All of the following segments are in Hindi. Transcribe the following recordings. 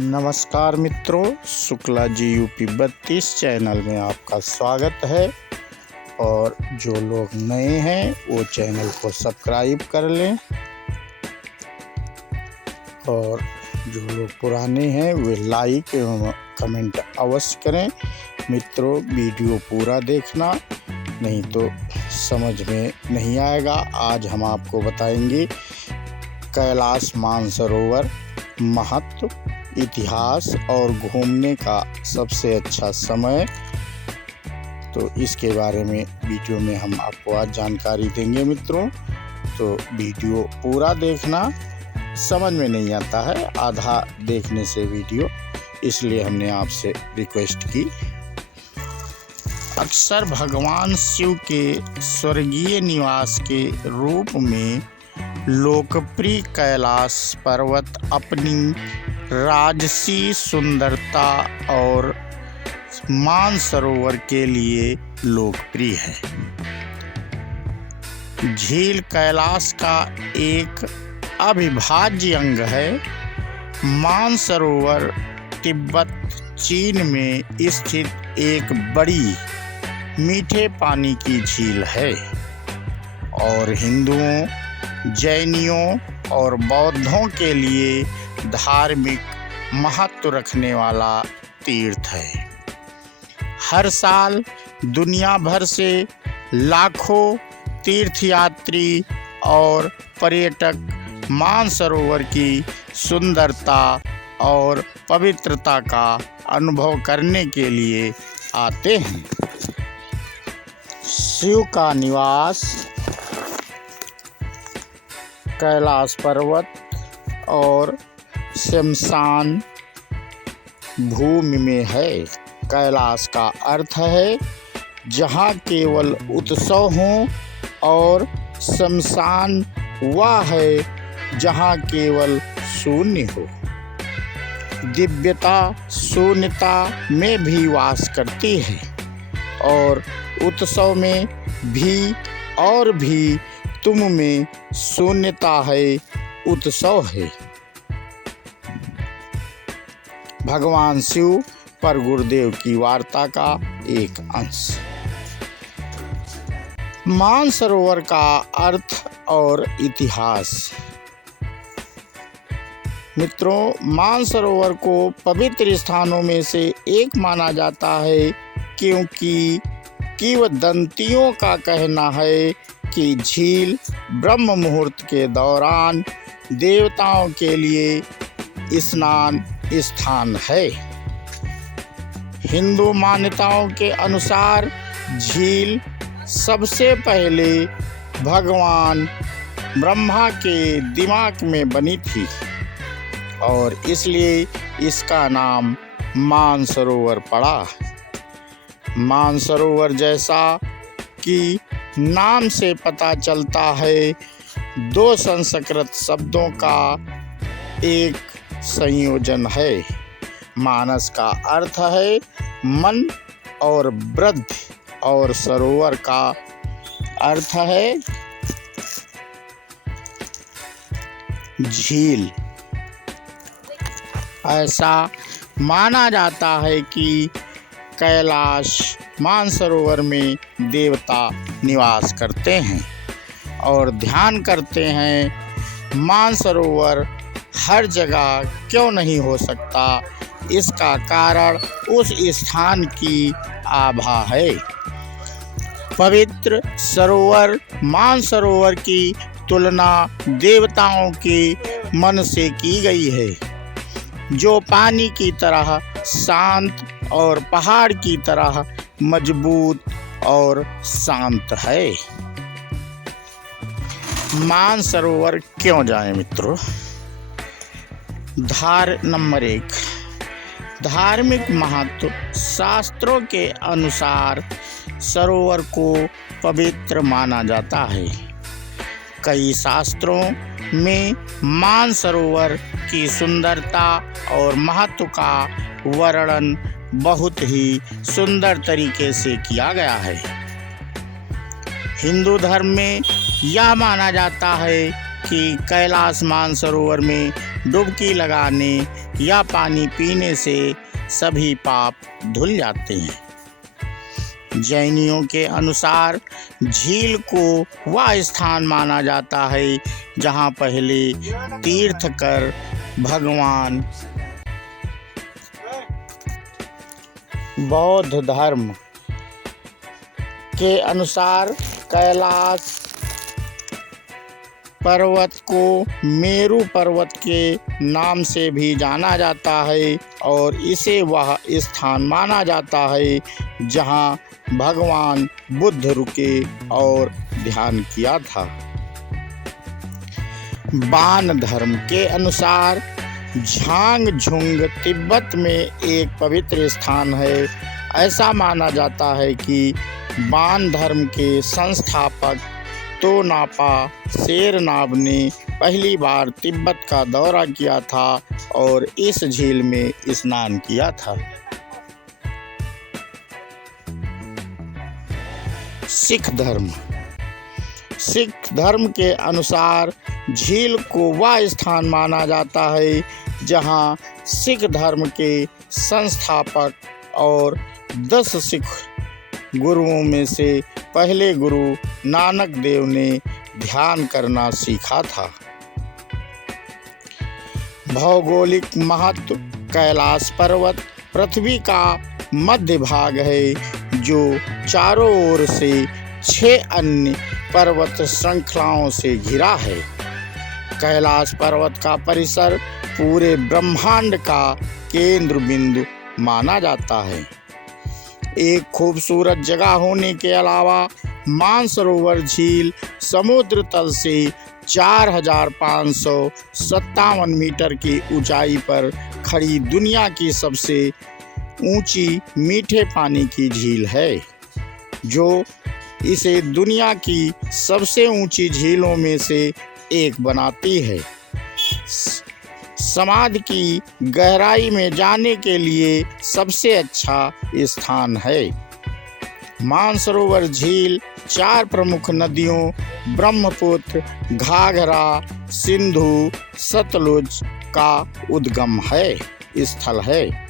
नमस्कार मित्रों, शुक्ला जी यूपी 32 चैनल में आपका स्वागत है। और जो लोग नए हैं वो चैनल को सब्सक्राइब कर लें और जो लोग पुराने हैं वे लाइक एवं कमेंट अवश्य करें। मित्रों, वीडियो पूरा देखना, नहीं तो समझ में नहीं आएगा। आज हम आपको बताएंगे कैलाश मानसरोवर, महत्व, इतिहास और घूमने का सबसे अच्छा समय। तो इसके बारे में वीडियो में हम आपको आज जानकारी देंगे मित्रों। तो वीडियो पूरा देखना, समझ में नहीं आता है आधा देखने से वीडियो, इसलिए हमने आपसे रिक्वेस्ट की। अक्सर भगवान शिव के स्वर्गीय निवास के रूप में लोकप्रिय कैलाश पर्वत अपनी राजसी सुंदरता और मानसरोवर के लिए लोकप्रिय है। झील कैलाश का एक अविभाज्य अंग है। मानसरोवर तिब्बत, चीन में स्थित एक बड़ी मीठे पानी की झील है और हिंदुओं, जैनियों और बौद्धों के लिए धार्मिक महत्व रखने वाला तीर्थ है। हर साल दुनिया भर से लाखों तीर्थयात्री और पर्यटक मानसरोवर की सुंदरता और पवित्रता का अनुभव करने के लिए आते हैं। शिव का निवास कैलाश पर्वत और शमशान भूमि में है। कैलाश का अर्थ है जहाँ केवल उत्सव हों और शमशान वह है जहाँ केवल शून्य हो। दिव्यता शून्यता में भी वास करती है और उत्सव में भी, और भी तुम में शून्यता है, उत्सव है। भगवान शिव पर गुरुदेव की वार्ता का एक अंश। मानसरोवर का अर्थ और इतिहास। मित्रों, मानसरोवर को पवित्र स्थानों में से एक माना जाता है क्योंकि किंवदंतियों का कहना है कि झील ब्रह्म मुहूर्त के दौरान देवताओं के लिए स्नान स्थान है। हिंदू मान्यताओं के अनुसार झील सबसे पहले भगवान ब्रह्मा के दिमाग में बनी थी और इसलिए इसका नाम मानसरोवर पड़ा। मानसरोवर, जैसा कि नाम से पता चलता है, दो संस्कृत शब्दों का एक संयोजन है। मानस का अर्थ है मन और वृद्धि और सरोवर का अर्थ है झील। ऐसा माना जाता है कि कैलाश मानसरोवर में देवता निवास करते हैं और ध्यान करते हैं। मानसरोवर हर जगह क्यों नहीं हो सकता, इसका कारण उस स्थान की आभा है। पवित्र सरोवर मानसरोवर की तुलना देवताओं के मन से की गई है, जो पानी की तरह शांत और पहाड़ की तरह मजबूत और शांत है। मानसरोवर क्यों जाएं मित्रों? नंबर 1, धार्मिक महत्व। शास्त्रों के अनुसार सरोवर को पवित्र माना जाता है। कई शास्त्रों में मानसरोवर की सुंदरता और महत्व का वर्णन बहुत ही सुंदर तरीके से किया गया है। हिंदू धर्म में यह माना जाता है कि कैलाश मानसरोवर में डुबकी लगाने या पानी पीने से सभी पाप धुल जाते हैं। जैनियों के अनुसार झील को वह स्थान माना जाता है जहाँ पहले तीर्थकर भगवान बौद्ध धर्म के अनुसार कैलाश पर्वत को मेरू पर्वत के नाम से भी जाना जाता है और इसे वह स्थान माना जाता है जहाँ भगवान बुद्ध रुके और ध्यान किया था। बान धर्म के अनुसार झांगझुंग तिब्बत में एक पवित्र स्थान है। ऐसा माना जाता है कि बान धर्म के संस्थापक तोनापा शेरनाब ने पहली बार तिब्बत का दौरा किया था और इस झील में स्नान किया था। सिख धर्म के अनुसार झील को वह स्थान माना जाता है जहाँ सिख धर्म के संस्थापक और 10 सिख गुरुओं में से पहले गुरु नानक देव ने ध्यान करना सीखा था। भौगोलिक महत्व कैलाश पर्वत पृथ्वी का मध्य भाग है जो चारों ओर से 6 अन्य पर्वत श्रृंखलाओं से घिरा है। कैलाश पर्वत का परिसर पूरे ब्रह्मांड का केंद्र बिंदु माना जाता है। एक खूबसूरत जगह होने के अलावा मानसरोवर झील समुद्र तल से 4,557 मीटर की ऊंचाई पर खड़ी दुनिया की सबसे ऊंची मीठे पानी की झील है, जो इसे दुनिया की सबसे ऊंची झीलों में से एक बनाती है। समाधि की गहराई में जाने के लिए सबसे अच्छा स्थान है। मानसरोवर झील 4 प्रमुख नदियों ब्रह्मपुत्र, घाघरा, सिंधु, सतलुज का उद्गम स्थल है।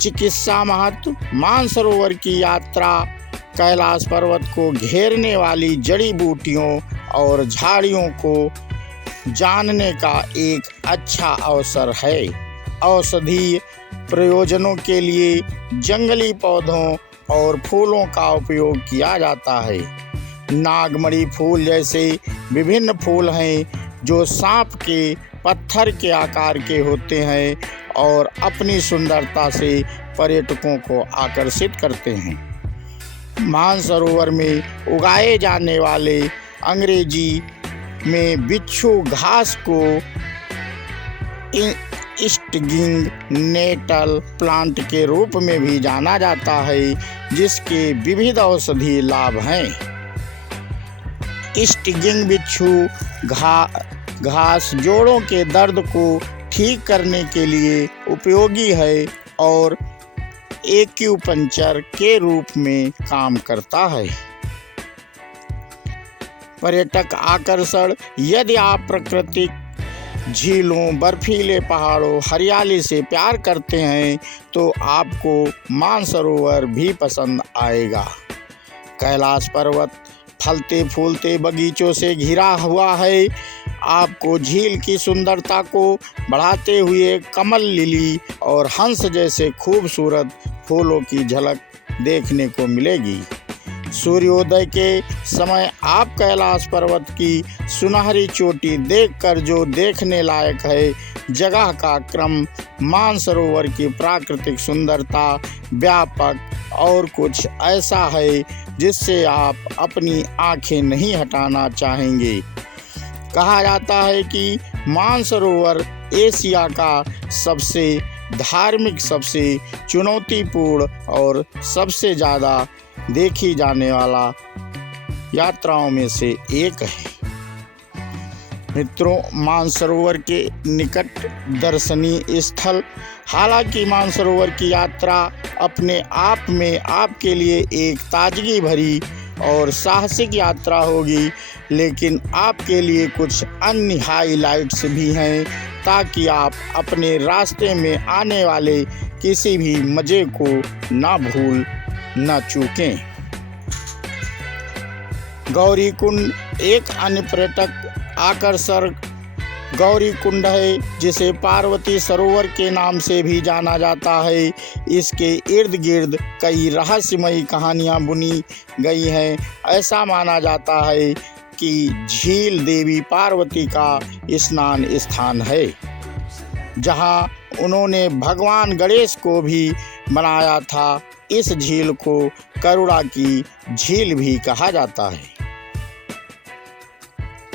चिकित्सा महत्व मानसरोवर की यात्रा कैलाश पर्वत को घेरने वाली जड़ी बूटियों और झाड़ियों को जानने का एक अच्छा अवसर है। औषधीय प्रयोजनों के लिए जंगली पौधों और फूलों का उपयोग किया जाता है। नागमणि फूल जैसे विभिन्न फूल हैं जो सांप के पत्थर के आकार के होते हैं और अपनी सुंदरता से पर्यटकों को आकर्षित करते हैं। मानसरोवर में उगाए जाने वाले अंग्रेजी में बिच्छू घास को स्टिंगिंग नेटल प्लांट के रूप में भी जाना जाता है, जिसके विविध औषधीय लाभ हैं। स्टिंगिंग बिच्छू घास जोड़ों के दर्द को ठीक करने के लिए उपयोगी है और एक्यूपंक्चर के रूप में काम करता है। पर्यटक आकर्षण यदि आप प्राकृतिक झीलों, बर्फीले पहाड़ों, हरियाली से प्यार करते हैं तो आपको मानसरोवर भी पसंद आएगा। कैलाश पर्वत फलते फूलते बगीचों से घिरा हुआ है। आपको झील की सुंदरता को बढ़ाते हुए कमल, लिली और हंस जैसे खूबसूरत फूलों की झलक देखने को मिलेगी। सूर्योदय के समय आप कैलाश पर्वत की सुनहरी चोटी देखकर जो देखने लायक है, जगह का क्रम, मानसरोवर की प्राकृतिक सुंदरता व्यापक और कुछ ऐसा है जिससे आप अपनी आंखें नहीं हटाना चाहेंगे। कहा जाता है कि मानसरोवर एशिया का सबसे धार्मिक, सबसे चुनौतीपूर्ण और सबसे ज़्यादा देखी जाने वाला यात्राओं में से एक है। मित्रों, मानसरोवर के निकट दर्शनीय स्थल। हालांकि मानसरोवर की यात्रा अपने आप में आपके लिए एक ताजगी भरी और साहसिक यात्रा होगी, लेकिन आपके लिए कुछ अन्य हाइलाइट्स भी हैं ताकि आप अपने रास्ते में आने वाले किसी भी मज़े को ना भूल ना चूकें। गौरीकुंड एक अन्य पर्यटक आकर्षण गौरी कुंड है, जिसे पार्वती सरोवर के नाम से भी जाना जाता है। इसके इर्द गिर्द कई रहस्यमयी कहानियाँ बुनी गई हैं। ऐसा माना जाता है कि झील देवी पार्वती का स्नान स्थान है, जहां उन्होंने भगवान गणेश को भी बनाया था। इस झील को करुणा की झील भी कहा जाता है।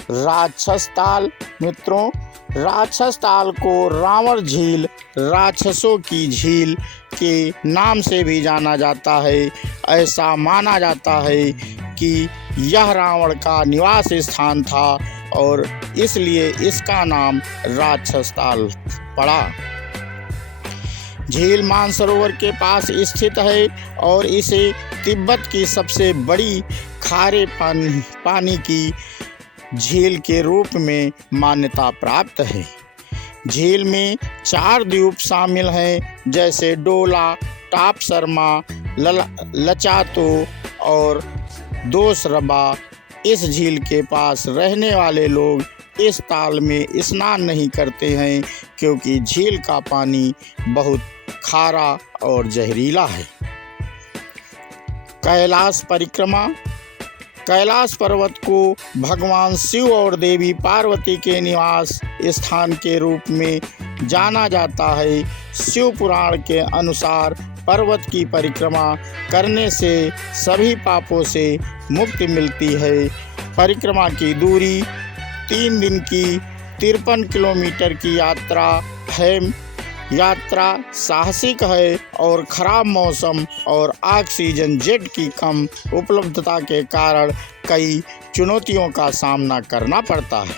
राक्षस ताल मित्रों, राक्षस ताल को रावण झील, राक्षसों की झील के नाम से भी जाना जाता है। ऐसा माना जाता है कि यह रावण का निवास स्थान था और इसलिए इसका नाम राक्षस ताल पड़ा। झील मानसरोवर के पास स्थित है और इसे तिब्बत की सबसे बड़ी खारे पानी की झील के रूप में मान्यता प्राप्त है। झील में 4 द्वीप शामिल हैं, जैसे डोला, टाप शर्मा, लचातो और दोसरबा। इस झील के पास रहने वाले लोग इस ताल में स्नान नहीं करते हैं क्योंकि झील का पानी बहुत खारा और जहरीला है। कैलाश परिक्रमा। कैलाश पर्वत को भगवान शिव और देवी पार्वती के निवास स्थान के रूप में जाना जाता है। शिव पुराण के अनुसार पर्वत की परिक्रमा करने से सभी पापों से मुक्ति मिलती है। परिक्रमा की दूरी 3 दिन की 53 किलोमीटर की यात्रा है। यात्रा साहसिक है और खराब मौसम और ऑक्सीजन जेट की कम उपलब्धता के कारण कई चुनौतियों का सामना करना पड़ता है।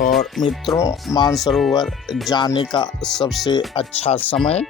और मित्रों, मानसरोवर जाने का सबसे अच्छा समय,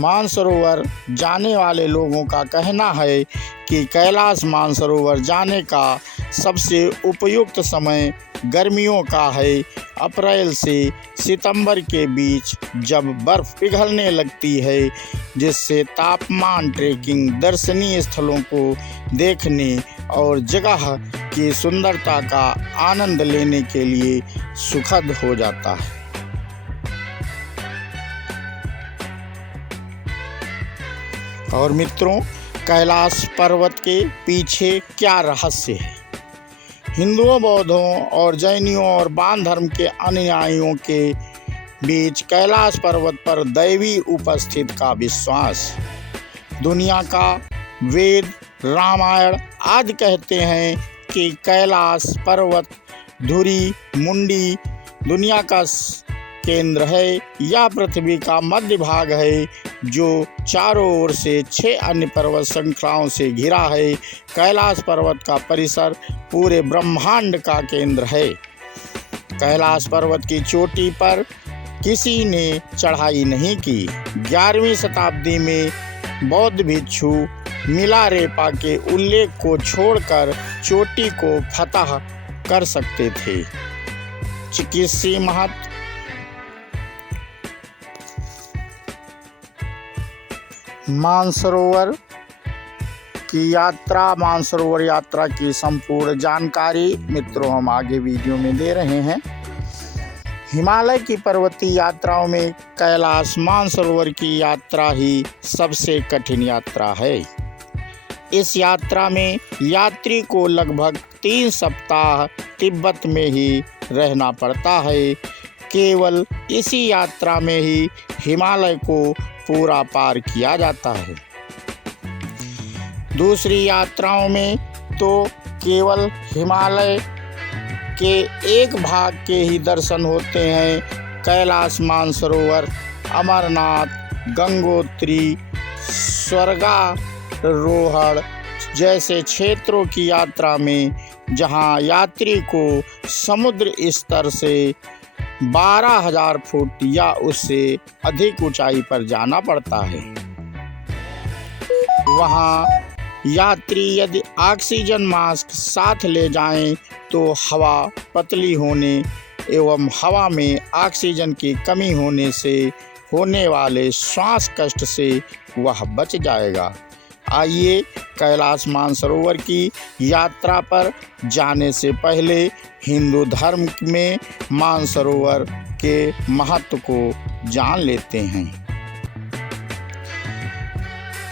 मानसरोवर जाने वाले लोगों का कहना है कि कैलाश मानसरोवर जाने का सबसे उपयुक्त समय गर्मियों का है। अप्रैल से सितंबर के बीच जब बर्फ़ पिघलने लगती है, जिससे तापमान ट्रेकिंग, दर्शनीय स्थलों को देखने और जगह की सुंदरता का आनंद लेने के लिए सुखद हो जाता है। और मित्रों, कैलाश पर्वत के पीछे क्या रहस्य है? हिंदुओं, बौद्धों और जैनियों और बान धर्म के अनुयायियों के बीच कैलाश पर्वत पर दैवी उपस्थिति का विश्वास। दुनिया का वेद, रामायण आदि कहते हैं कि कैलाश पर्वत धुरी मुंडी दुनिया का केंद्र है। यह पृथ्वी का मध्य भाग है जो चारों ओर से 6 अन्य पर्वत श्रृंखलाओं से घिरा है। कैलाश पर्वत का परिसर पूरे ब्रह्मांड का केंद्र है। कैलाश पर्वत की चोटी पर किसी ने चढ़ाई नहीं की। 11वीं शताब्दी में बौद्ध भिक्षु मिलारेपा के उल्लेख को छोड़कर चोटी को फतह कर सकते थे। चिकित्सीय महत्व। मानसरोवर की यात्रा, मानसरोवर यात्रा की संपूर्ण जानकारी मित्रों हम आगे वीडियो में दे रहे हैं। हिमालय की पर्वतीय यात्राओं में कैलाश मानसरोवर की यात्रा ही सबसे कठिन यात्रा है। इस यात्रा में यात्री को लगभग 3 सप्ताह तिब्बत में ही रहना पड़ता है। केवल इसी यात्रा में ही हिमालय को पूरा पार किया जाता है। दूसरी यात्राओं में तो केवल हिमालय के एक भाग के ही दर्शन होते हैं। कैलाश मानसरोवर, अमरनाथ, गंगोत्री, स्वर्गारोहण जैसे क्षेत्रों की यात्रा में जहां यात्री को समुद्र स्तर से 12,000 फुट या उससे अधिक ऊंचाई पर जाना पड़ता है, वहां यात्री यदि ऑक्सीजन मास्क साथ ले जाएं तो हवा पतली होने एवं हवा में ऑक्सीजन की कमी होने से होने वाले श्वास कष्ट से वह बच जाएगा। आइए कैलाश मानसरोवर की यात्रा पर जाने से पहले हिंदू धर्म में मानसरोवर के महत्व को जान लेते हैं।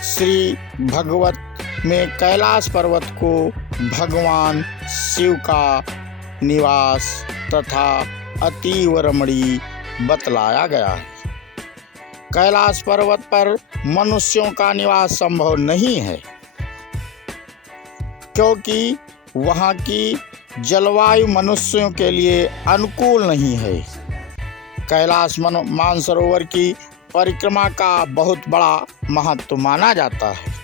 श्री भगवत में कैलाश पर्वत को भगवान शिव का निवास तथा अतीव रमणीय बतलाया गया है। कैलाश पर्वत पर मनुष्यों का निवास संभव नहीं है क्योंकि वहाँ की जलवायु मनुष्यों के लिए अनुकूल नहीं है। कैलाश मानसरोवर की परिक्रमा का बहुत बड़ा महत्व माना जाता है।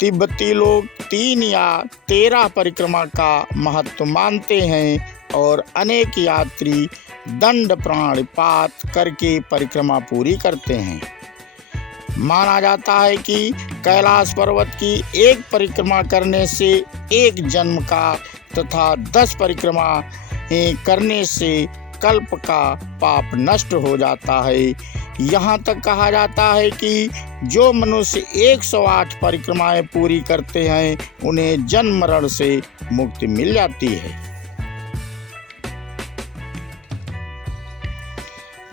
तिब्बती लोग 3 या 13 परिक्रमा का महत्व मानते हैं और अनेक यात्री दंड प्राणपात करके परिक्रमा पूरी करते हैं। माना जाता है कि कैलाश पर्वत की एक परिक्रमा करने से 1 जन्म का तथा 10 परिक्रमा करने से कल्प का पाप नष्ट हो जाता है। यहाँ तक कहा जाता है कि जो मनुष्य 108 परिक्रमाएं पूरी करते हैं उन्हें जन्म मरण से मुक्ति मिल जाती है।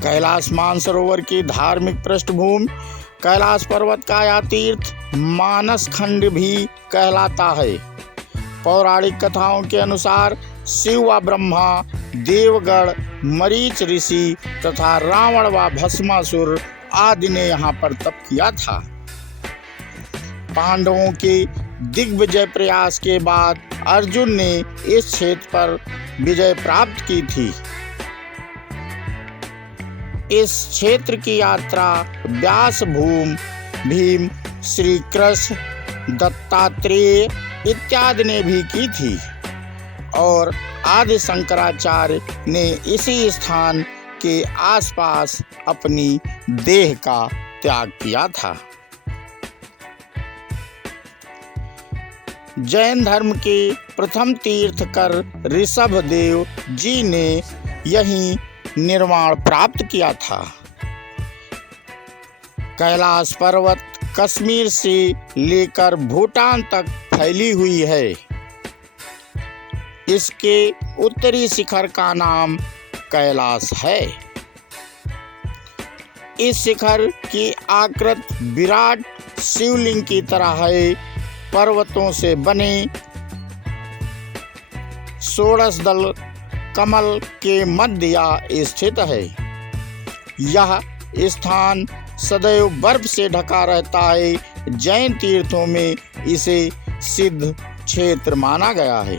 कैलाश मानसरोवर की धार्मिक पृष्ठभूमि। कैलाश पर्वत का यह तीर्थ मानस खंड भी कहलाता है। पौराणिक कथाओं के अनुसार शिव व ब्रह्मा, देवगण, मरीच ऋषि तथा रावण व भस्मासुर आदि ने यहाँ पर तप किया था। पांडवों के दिग्विजय प्रयास के बाद अर्जुन ने इस क्षेत्र पर विजय प्राप्त की थी। इस क्षेत्र की यात्रा व्यास, भीम, श्री कृष्ण, दत्तात्रेय इत्यादि ने भी की थी और आदि शंकराचार्य ने इसी स्थान के आसपास अपनी देह का त्याग किया था। जैन धर्म के प्रथम तीर्थकर ऋषभदेव जी ने यहीं निर्वाण प्राप्त किया था। कैलाश पर्वत कश्मीर से लेकर भूटान तक फैली हुई है। इसके उत्तरी शिखर का नाम कैलाश है। इस शिखर की आकृति विराट शिवलिंग की तरह है। पर्वतों से बने 16 दल कमल के मध्य स्थित है। यह स्थान सदैव बर्फ से ढका रहता है। जैन तीर्थों में इसे सिद्ध क्षेत्र माना गया है।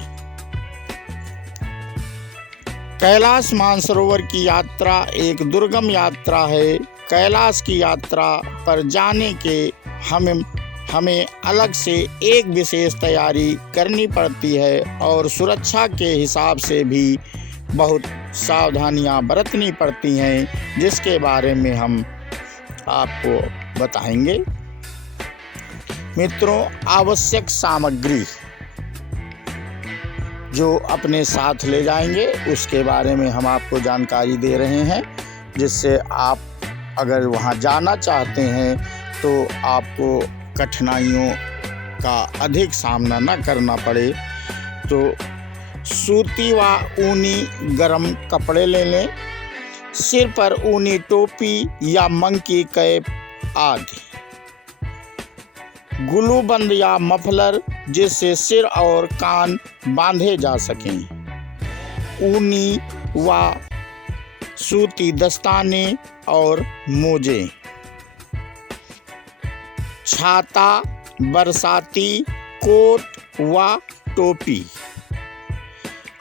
कैलाश मानसरोवर की यात्रा एक दुर्गम यात्रा है। कैलाश की यात्रा पर जाने के हमें अलग से एक विशेष तैयारी करनी पड़ती है और सुरक्षा के हिसाब से भी बहुत सावधानियां बरतनी पड़ती हैं, जिसके बारे में हम आपको बताएंगे। मित्रों, आवश्यक सामग्री जो अपने साथ ले जाएंगे उसके बारे में हम आपको जानकारी दे रहे हैं, जिससे आप अगर वहां जाना चाहते हैं तो आपको कठिनाइयों का अधिक सामना न करना पड़े। तो सूती व ऊनी गर्म कपड़े ले लें, सिर पर ऊनी टोपी या मंकी कैप आदि, ग्लूबंद या मफलर जिससे सिर और कान बांधे जा सकें, ऊनी व सूती दस्ताने और मोजे, छाता, बरसाती कोट व टोपी,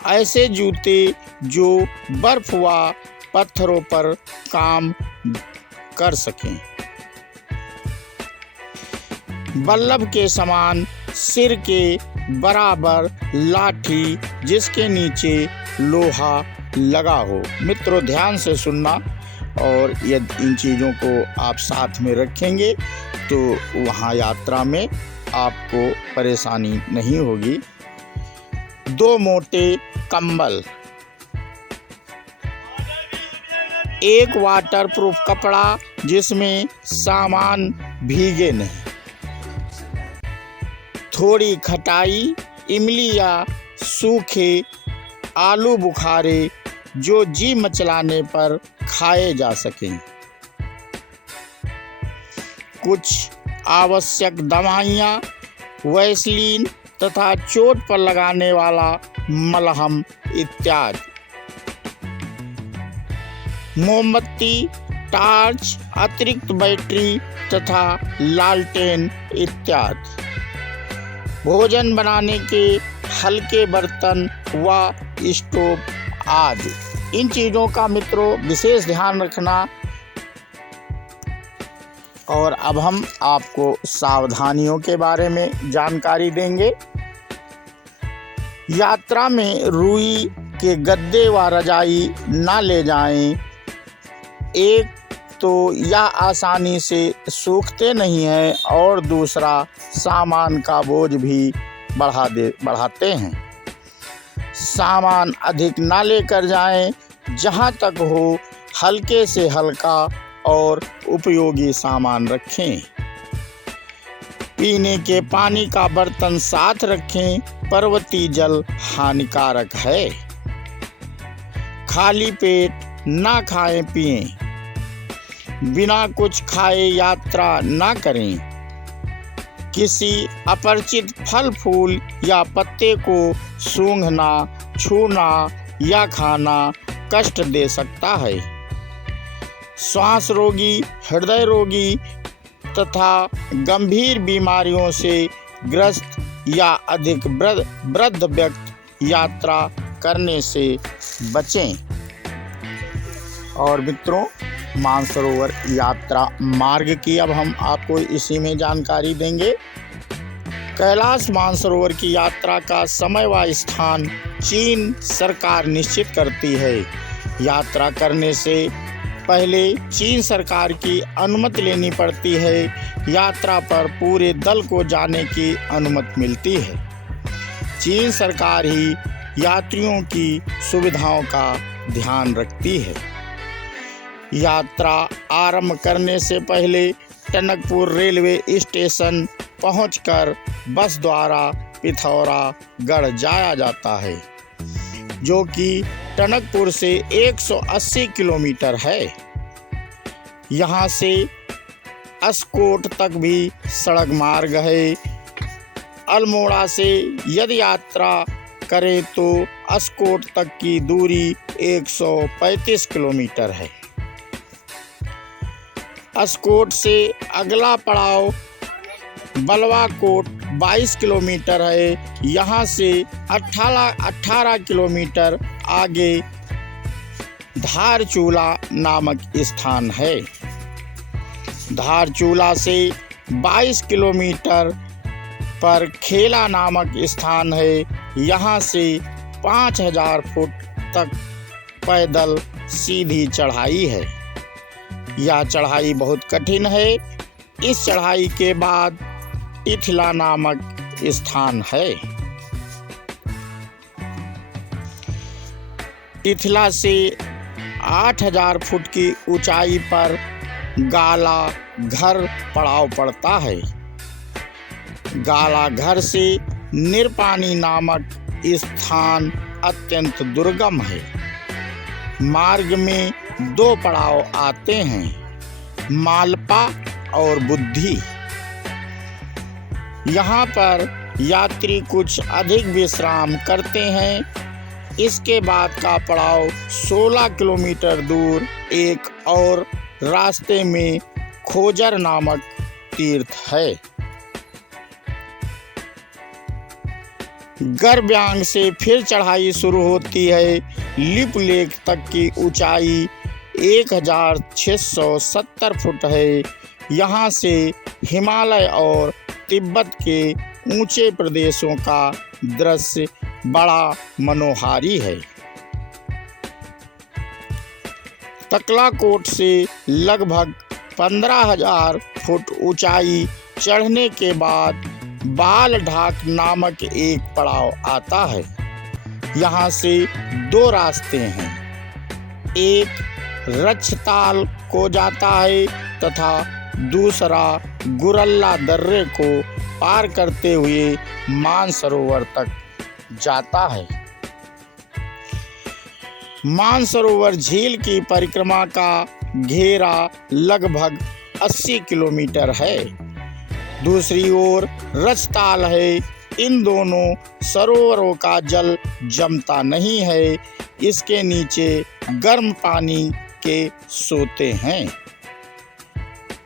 ऐसे जूते जो बर्फ व पत्थरों पर काम कर सकें, बल्लभ के समान सिर के बराबर लाठी जिसके नीचे लोहा लगा हो। मित्रों, ध्यान से सुनना, और यदि इन चीज़ों को आप साथ में रखेंगे तो वहाँ यात्रा में आपको परेशानी नहीं होगी। 2 मोटे कंबल, 1 वाटरप्रूफ कपड़ा जिसमें सामान भीगे नहीं, थोड़ी खटाई, इमली या सूखे आलू बुखारे जो जी मचलाने पर खाए जा सकें, कुछ आवश्यक दवाइयाँ, वैसलीन तथा चोट पर लगाने वाला मलहम इत्यादि, मोमबत्ती, टार्च, अतिरिक्त बैटरी तथा लालटेन इत्यादि, भोजन बनाने के हल्के बर्तन व स्टोव आदि। इन चीज़ों का मित्रों विशेष ध्यान रखना। और अब हम आपको सावधानियों के बारे में जानकारी देंगे। यात्रा में रुई के गद्दे व रजाई ना ले जाएं। एक तो यह आसानी से सूखते नहीं हैं और दूसरा सामान का बोझ भी बढ़ाते हैं। सामान अधिक ना लेकर जाएं। जहां तक हो हल्के से हल्का और उपयोगी सामान रखें। पीने के पानी का बर्तन साथ रखें। पर्वतीय जल हानिकारक है। खाली पेट ना खाएं पिएं। बिना कुछ खाए यात्रा ना करें। किसी अपरिचित फल फूल या पत्ते को सूंघना, छूना या खाना कष्ट दे सकता है। श्वास रोगी, हृदय रोगी तथा गंभीर बीमारियों से ग्रस्त या अधिक वृद्ध व्यक्ति यात्रा करने से बचें। और मित्रों, मानसरोवर यात्रा मार्ग की अब हम आपको इसी में जानकारी देंगे। कैलाश मानसरोवर की यात्रा का समय व स्थान चीन सरकार निश्चित करती है। यात्रा करने से पहले चीन सरकार की अनुमति लेनी पड़ती है। यात्रा पर पूरे दल को जाने की अनुमति मिलती है। चीन सरकार ही यात्रियों की सुविधाओं का ध्यान रखती है। यात्रा आरंभ करने से पहले टनकपुर रेलवे स्टेशन पहुंचकर बस द्वारा पिथौरागढ़ जाया जाता है, जो कि टनकपुर से 180 किलोमीटर है। यहाँ से अस्कोट तक भी सड़क मार्ग है। अल्मोड़ा से यदि यात्रा करें तो अस्कोट तक की दूरी 135 किलोमीटर है। अस्कोट से अगला पड़ाव बलवाकोट 22 किलोमीटर है। यहाँ से 18 किलोमीटर आगे धारचूला नामक स्थान है। धारचूला से 22 किलोमीटर पर खेला नामक स्थान है। यहाँ से 5000 फुट तक पैदल सीधी चढ़ाई है। यह चढ़ाई बहुत कठिन है। इस चढ़ाई के बाद टिथला नामक स्थान है। टिथला से 8000 फुट की ऊंचाई पर गाला घर पड़ाव पड़ता है। गाला घर से निरपानी नामक स्थान अत्यंत दुर्गम है। मार्ग में 2 पड़ाव आते हैं, मालपा और बुद्धि। यहाँ पर यात्री कुछ अधिक विश्राम करते हैं। इसके बाद का पड़ाव 16 किलोमीटर दूर एक और रास्ते में खोजर नामक तीर्थ है। गर्भयांग से फिर चढ़ाई शुरू होती है। लिप लेक तक की ऊंचाई 1670 फुट है। यहाँ से हिमालय और तिब्बत के ऊंचे प्रदेशों का दृश्य बड़ा मनोहारी है। तकलाकोट से लगभग 15,000 फुट ऊंचाई चढ़ने के बाद बाल ढाक नामक एक पड़ाव आता है। यहाँ से 2 रास्ते हैं, एक रछताल को जाता है तथा दूसरा गुरल्ला दर्रे को पार करते हुए मानसरोवर तक जाता है। मानसरोवर झील की परिक्रमा का घेरा लगभग 80 किलोमीटर है। दूसरी ओर रछताल है। इन दोनों सरोवरों का जल जमता नहीं है। इसके नीचे गर्म पानी के सोते हैं।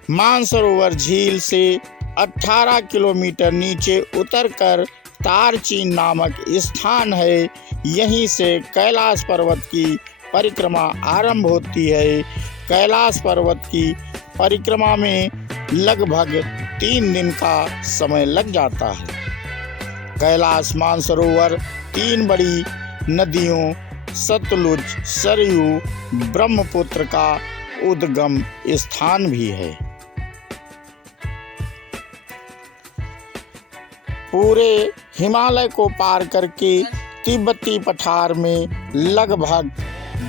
मानसरोवर झील से 18 किलोमीटर नीचे उतरकर तारचीन नामक स्थान है। यहीं से कैलाश पर्वत की परिक्रमा आरंभ होती है। कैलाश पर्वत की परिक्रमा में लगभग 3 दिन का समय लग जाता है। कैलाश मानसरोवर 3 बड़ी नदियों सतलुज, सरयू, ब्रह्मपुत्र का उद्गम स्थान भी है। पूरे हिमालय को पार करके तिब्बती पठार में लगभग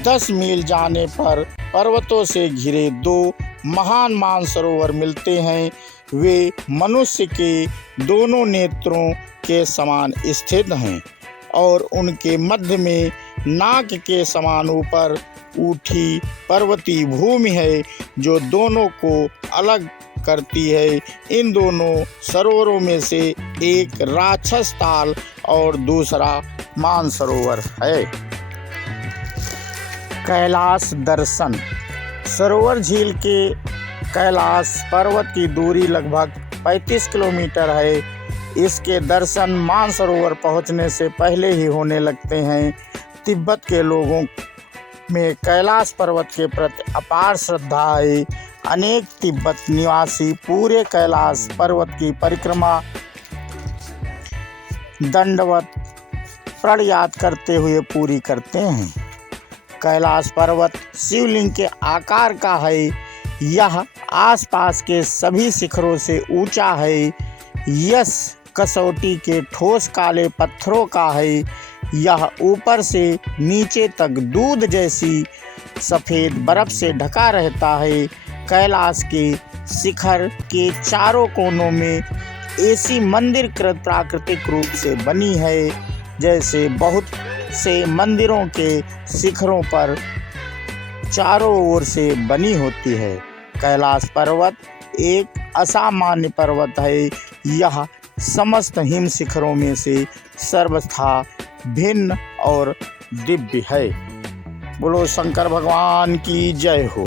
10 मील जाने पर पर्वतों से घिरे 2 महान मानसरोवर मिलते हैं। वे मनुष्य के दोनों नेत्रों के समान स्थित हैं और उनके मध्य में नाक के समान ऊपर उठी पर्वतीय भूमि है जो दोनों को अलग करती है। इन दोनों सरोवरों में से एक राक्षस ताल और दूसरा मानसरोवर है। कैलाश दर्शन। सरोवर झील के कैलाश पर्वत की दूरी लगभग 35 किलोमीटर है। इसके दर्शन मानसरोवर पहुंचने से पहले ही होने लगते हैं। तिब्बत के लोगों में कैलाश पर्वत के प्रति अपार श्रद्धा है। अनेक तिब्बत निवासी पूरे कैलाश पर्वत की परिक्रमा दंडवत प्रण याद करते हुए पूरी करते हैं। कैलाश पर्वत शिवलिंग के आकार का है। यह आसपास के सभी शिखरों से ऊंचा है। यह कसौटी के ठोस काले पत्थरों का है। यह ऊपर से नीचे तक दूध जैसी सफ़ेद बर्फ से ढका रहता है। कैलाश के शिखर के चारों कोनों में ऐसी मंदिरकृत प्राकृतिक रूप से बनी है जैसे बहुत से मंदिरों के शिखरों पर चारों ओर से बनी होती है। कैलाश पर्वत एक असामान्य पर्वत है। यह समस्त हिम शिखरों में से सर्वथा भिन्न और दिव्य है। बोलो शंकर भगवान की जय हो।